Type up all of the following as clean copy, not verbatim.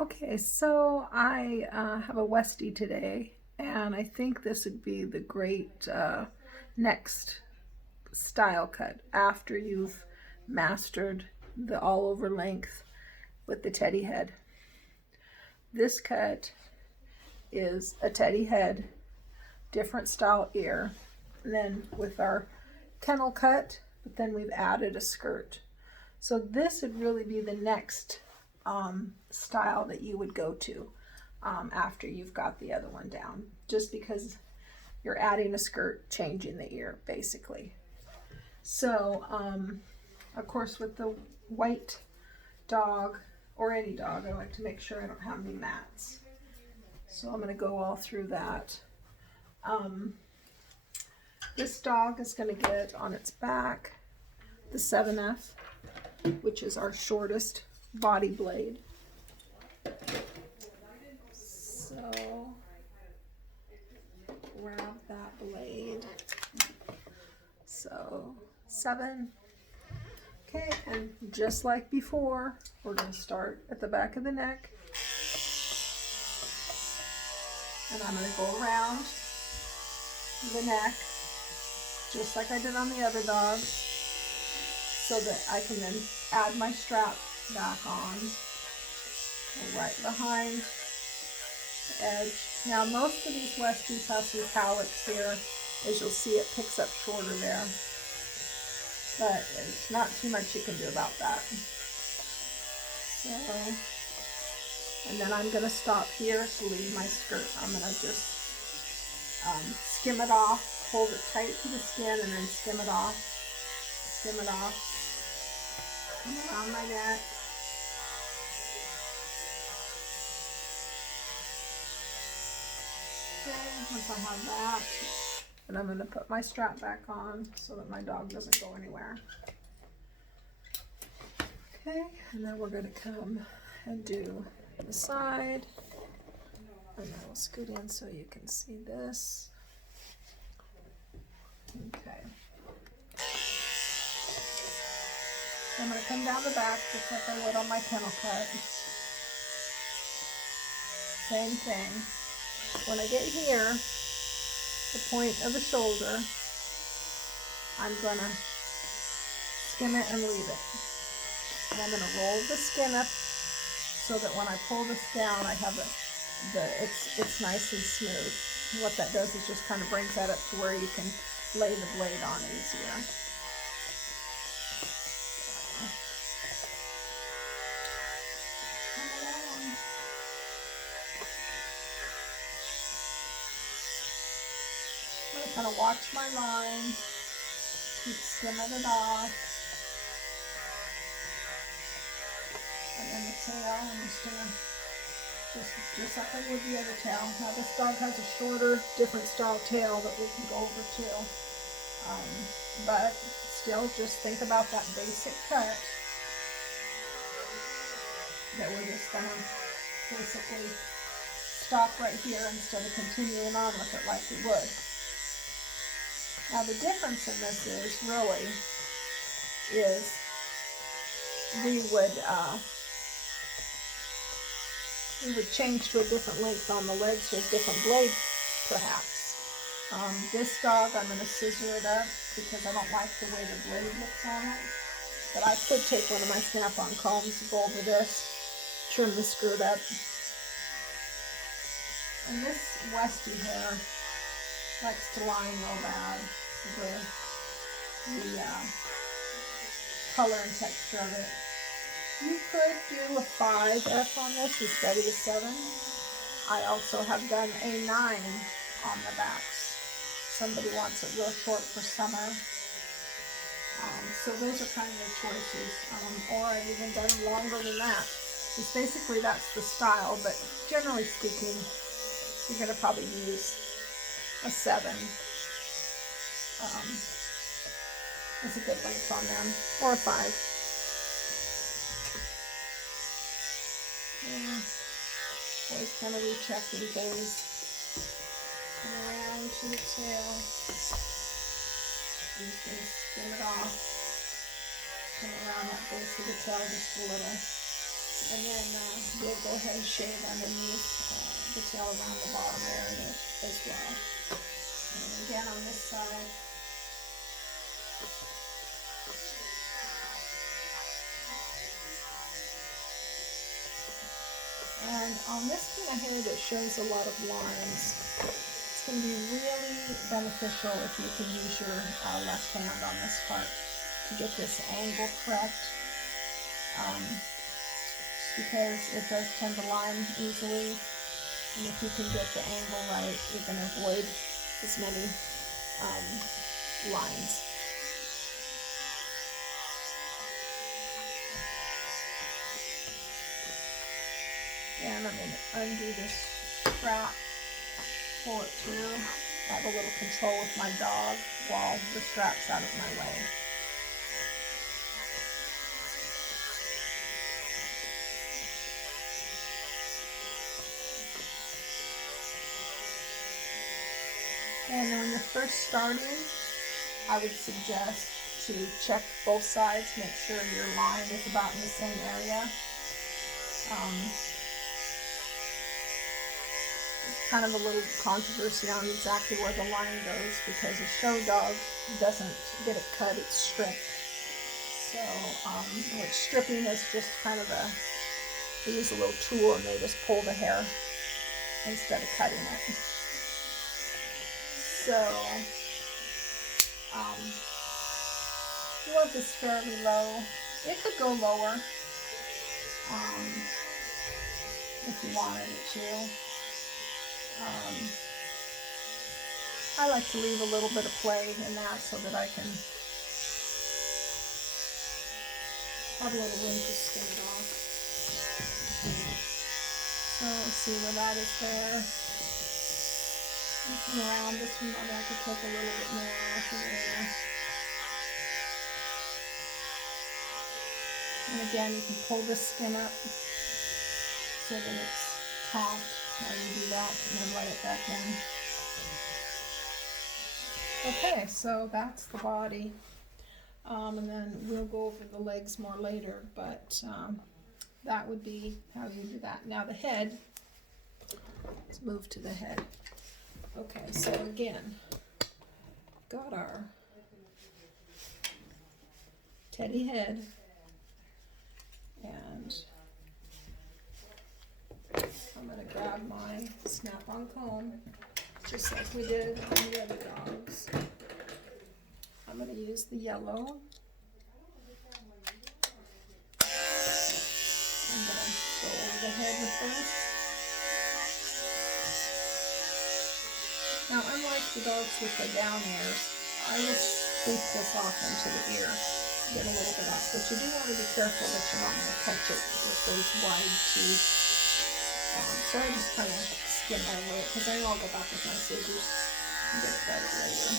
Okay, so I have a Westie today, and I think this would be the great next style cut after you've mastered the all over length with the teddy head. This cut is a teddy head, different style ear, and then with our kennel cut, but then we've added a skirt. So this would really be the next style that you would go to after you've got the other one down, just because you're adding a skirt, changing the ear basically. So of course with the white dog or any dog, I like to make sure I don't have any mats. So I'm going to go all through that. This dog is going to get on its back the 7F, which is our shortest body blade. So grab that blade. So 7. Okay, and just like before, we're going to start at the back of the neck. And I'm going to go around the neck, just like I did on the other dog, so that I can then add my strap back on, right behind the edge. Now most of these Westies have some cowlicks here. As you'll see, it picks up shorter there, but it's not too much you can do about that. So, and then I'm going to stop here to leave my skirt. I'm going to just skim it off, hold it tight to the skin, and then skim it off, come around my neck. Okay, once I have that, and I'm going to put my strap back on so that my dog doesn't go anywhere. Okay, and then we're going to come and do the side, and then we'll scoot in so you can see this. Okay. So I'm going to come down the back just like I would on my kennel cut. Same thing. When I get here, the point of the shoulder, I'm going to skim it and leave it. And I'm going to roll the skin up so that when I pull this down, I have it's nice and smooth. What that does is just kind of brings that up to where you can lay the blade on easier. I'm going to kind of watch my line, keep skimming it off. And then the tail, I'm just going to, just like I would the other tail. Now this dog has a shorter, different style tail that we can go over too. But still, just think about that basic cut that we're just going to basically stop right here instead of continuing on with it like we would. Now the difference in this is we would change to a different length on the legs with different blade perhaps. This dog, I'm going to scissor it up because I don't like the way the blade looks on it. But I could take one of my snap-on combs, go over this, trim the skirt up. And this Westie hair likes to line real bad. The color and texture of it. You could do a 5F on this instead of the 7. I also have done a 9 on the backs. Somebody wants it real short for summer. So those are kind of the choices. Or I've even done them longer than that. Just basically that's the style, but generally speaking, you're going to probably use a 7. It's a good length on them, or a 5. Always kind of rechecking things. Come around to the tail. I'm just going to skim it off. Come around that base of the tail just a little. And then we'll go ahead and shave underneath the tail around the bottom area as well. And again on this side. And on this kind of hair that shows a lot of lines, it's going to be really beneficial if you can use your left hand on this part to get this angle correct. Because it does tend to line easily, and if you can get the angle right, you're going to avoid as many lines. And I'm going to undo this strap, pull it through. I have a little control with my dog while the strap's out of my way. And when you're first starting, I would suggest to check both sides, make sure your line is about in the same area. Kind of a little controversy on exactly where the line goes, because a show dog doesn't get it cut, it's stripped. So, which stripping is just kind of they use a little tool and they just pull the hair instead of cutting it. So, you want this fairly low. It could go lower if you wanted it to. I like to leave a little bit of play in that so that I can have a little room to skin it off. So let's see where that is there. Looking around this one, maybe I could take a little bit more off of there. And again, you can pull this skin up so that it's taut while you do that, and then let it back in. Okay, so that's the body. And then we'll go over the legs more later, but that would be how you do that. Now the head, let's move to the head. Okay, so again, got our teddy head, and I'm going to grab my snap-on comb, just like we did on the other dogs. I'm going to use the yellow. I'm going to go over the head with this. Now, unlike the dogs with the down ears, I will scoop this off into the ear, get a little bit off. But you do want to be careful that you're not going to catch it with those wide teeth. So I just kind of skim over it, because I know I'll go back with my scissors and get it better later.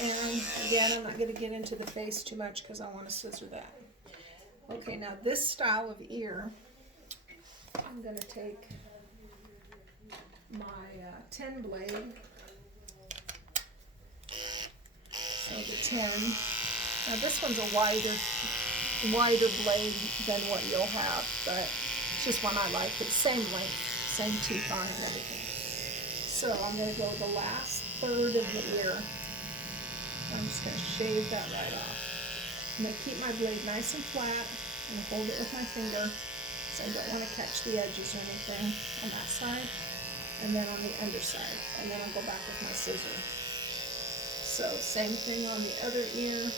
And again, I'm not going to get into the face too much because I want to scissor that. Okay, now this style of ear, I'm going to take my 10 blade, so the 10. Now this one's a wider blade than what you'll have, but it's just one I like. It's same length, same teeth on it and everything. So I'm going to go the last third of the ear. I'm just going to shave that right off. I'm going to keep my blade nice and flat and hold it with my finger, so I don't want to catch the edges or anything on that side. And then on the underside, and then I'll go back with my scissor. So same thing on the other ear.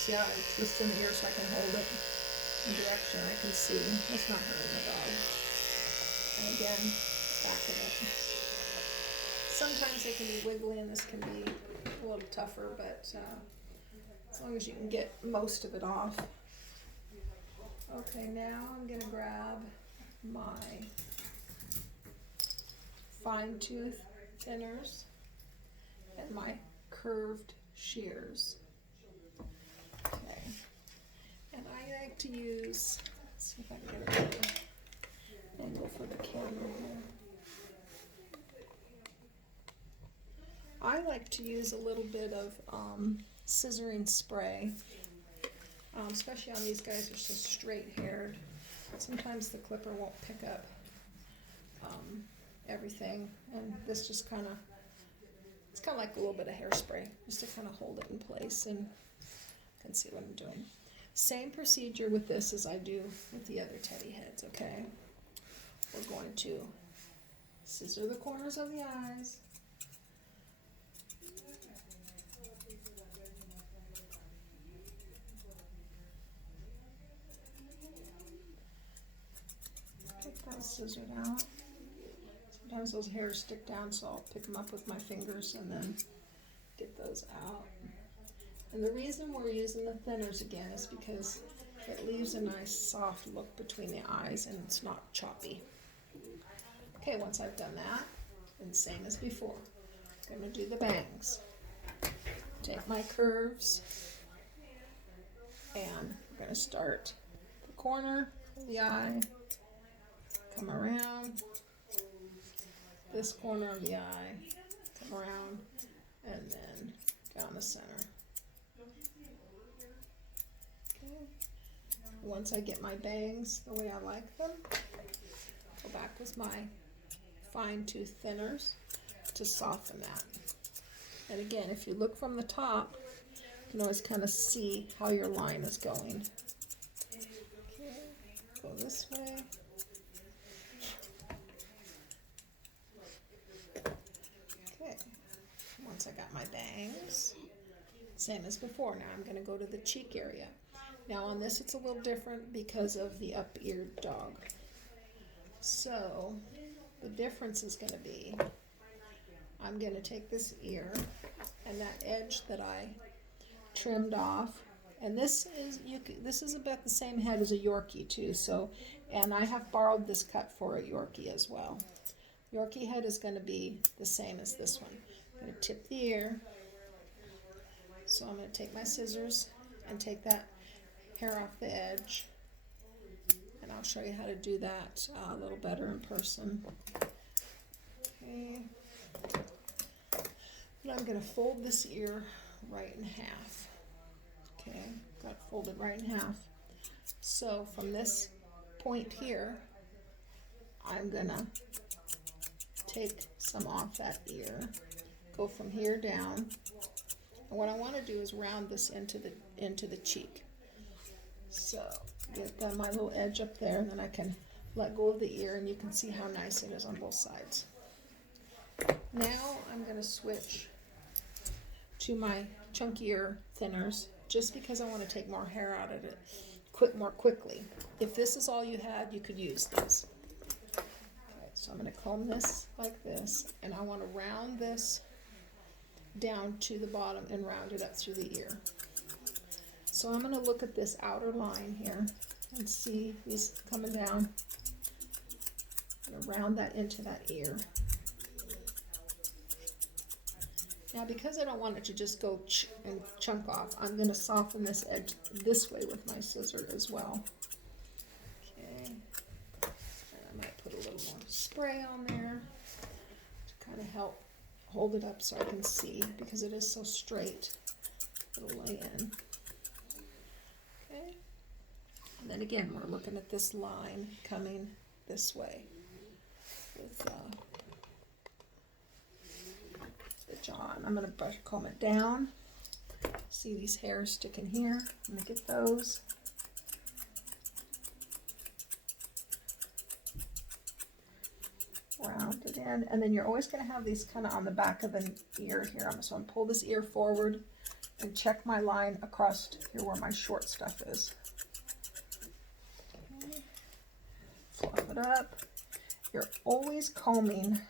See how I twist in the ear so I can hold it in direction I can see. It's not hurting the dog. And again, back it up. Sometimes they can be wiggly and this can be a little tougher, but as long as you can get most of it off. Okay, now I'm going to grab my fine tooth thinners and my curved shears. Okay, and I like to use, let's see if I can get a better angle for the camera here. I like to use a little bit of scissoring spray, especially on these guys who are so straight haired. Sometimes the clipper won't pick up everything, and this just kind of, it's kind of like a little bit of hairspray, just to kind of hold it in place, and you can see what I'm doing. Same procedure with this as I do with the other teddy heads, okay? We're going to scissor the corners of the eyes. Get those scissored out. Sometimes those hairs stick down, so I'll pick them up with my fingers and then get those out. And the reason we're using the thinners again is because it leaves a nice soft look between the eyes and it's not choppy. Okay, once I've done that, and same as before, I'm going to do the bangs. Take my curves, and we're going to start the corner of the eye, come around, this corner of the eye, come around, and then down the center. Okay. Once I get my bangs the way I like them, go back with my fine tooth thinners to soften that. And again, if you look from the top, you can always kind of see how your line is going. Okay, go this way. Okay, once I got my bangs, same as before, now I'm going to go to the cheek area. Now on this it's a little different because of the up-eared dog. So the difference is going to be, I'm going to take this ear and that edge that I trimmed off, and this is about the same head as a Yorkie too. So, and I have borrowed this cut for a Yorkie as well. Yorkie head is going to be the same as this one. I'm going to tip the ear. So I'm going to take my scissors and take that hair off the edge, and I'll show you how to do that a little better in person. Okay. And I'm going to fold this ear right in half. Okay, got it folded right in half. So from this point here, I'm going to take some off that ear, go from here down, and what I want to do is round this into the cheek. So get my little edge up there, and then I can let go of the ear, and you can see how nice it is on both sides. Now I'm going to switch to my chunkier thinners, just because I want to take more hair out of it more quickly. If this is all you had, you could use this. Okay, so I'm going to comb this like this, and I want to round this down to the bottom and round it up through the ear. So I'm going to look at this outer line here and see these coming down. I'm going to round that into that ear. Now, because I don't want it to just go and chunk off, I'm going to soften this edge this way with my scissor as well. Okay, and I might put a little more spray on there to kind of help hold it up so I can see, because it is so straight. It'll lay in. Okay, and then again, we're looking at this line coming this way with the jaw. And I'm going to comb it down. See these hairs sticking here? I'm going to get those. Round it in, and then you're always going to have these kind of on the back of the ear here. So I'm going to pull this ear forward and check my line across here where my short stuff is. Okay. Fluff it up. You're always combing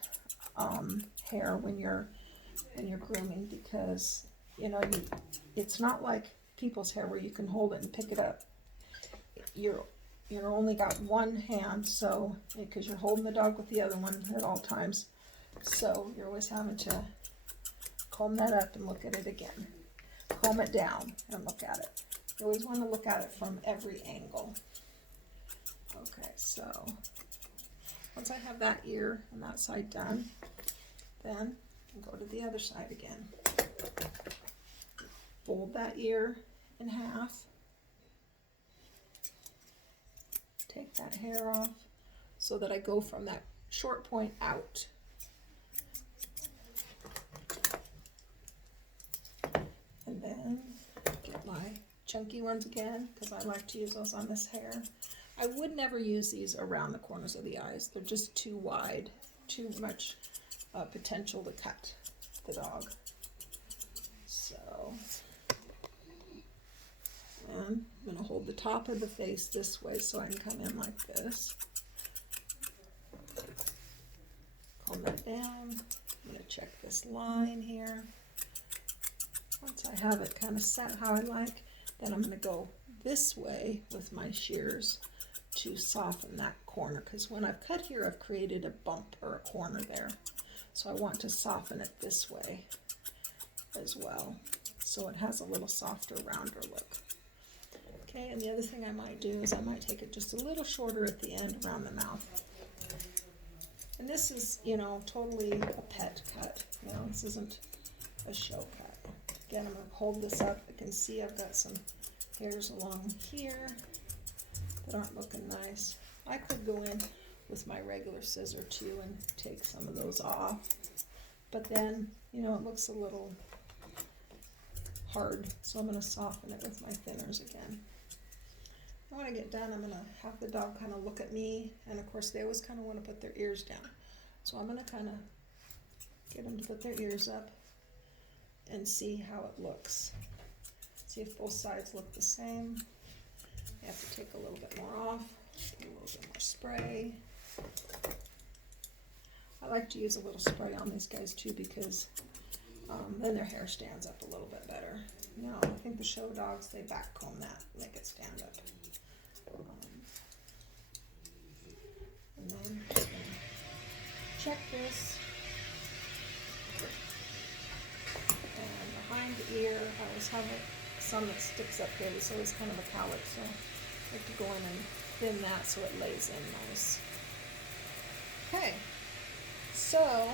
hair when you're grooming, because you know it's not like people's hair where you can hold it and pick it up. You're only got one hand, so because you're holding the dog with the other one at all times, so you're always having to comb that up and look at it again, comb it down and look at it. You always want to look at it from every angle. Okay, so once I have that ear and that side done, then I'll go to the other side again. fold that ear in half. Take that hair off so that I go from that short point out. And then get my chunky ones again, because I like to use those on this hair. I would never use these around the corners of the eyes. They're just too wide, too much potential to cut the dog. So, and I'm going to hold the top of the face this way so I can come in like this. Comb that down. I'm going to check this line here. Once I have it kind of set how I like, then I'm going to go this way with my shears to soften that corner, because when I've cut here I've created a bump or a corner there, so I want to soften it this way as well so it has a little softer, rounder look. Okay, and the other thing I might do is I might take it just a little shorter at the end around the mouth. And this is, you know, totally a pet cut, you know, this isn't a show cut. Again, I'm going to hold this up. I can see I've got some hairs along here that aren't looking nice. I could go in with my regular scissor too and take some of those off, but then, you know, it looks a little hard, so I'm going to soften it with my thinners again. When I get done, I'm going to have the dog kind of look at me, and of course they always kind of want to put their ears down, so I'm going to kind of get them to put their ears up and see how it looks. See if both sides look the same. You have to take a little bit more off, put a little bit more spray. I like to use a little spray on these guys too, because then their hair stands up a little bit better. You know, I think the show dogs, they back comb that, make it stand up. And then just gonna check this. And behind the ear, I always have some that sticks up here. This always kind of a cowlick, so I have to go in and thin that so it lays in nice. Okay, so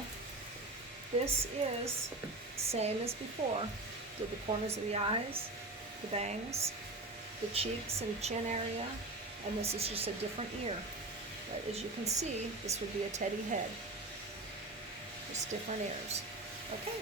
this is same as before. Did the corners of the eyes, the bangs, the cheeks and chin area, and this is just a different ear. But as you can see, this would be a teddy head. Just different ears. Okay.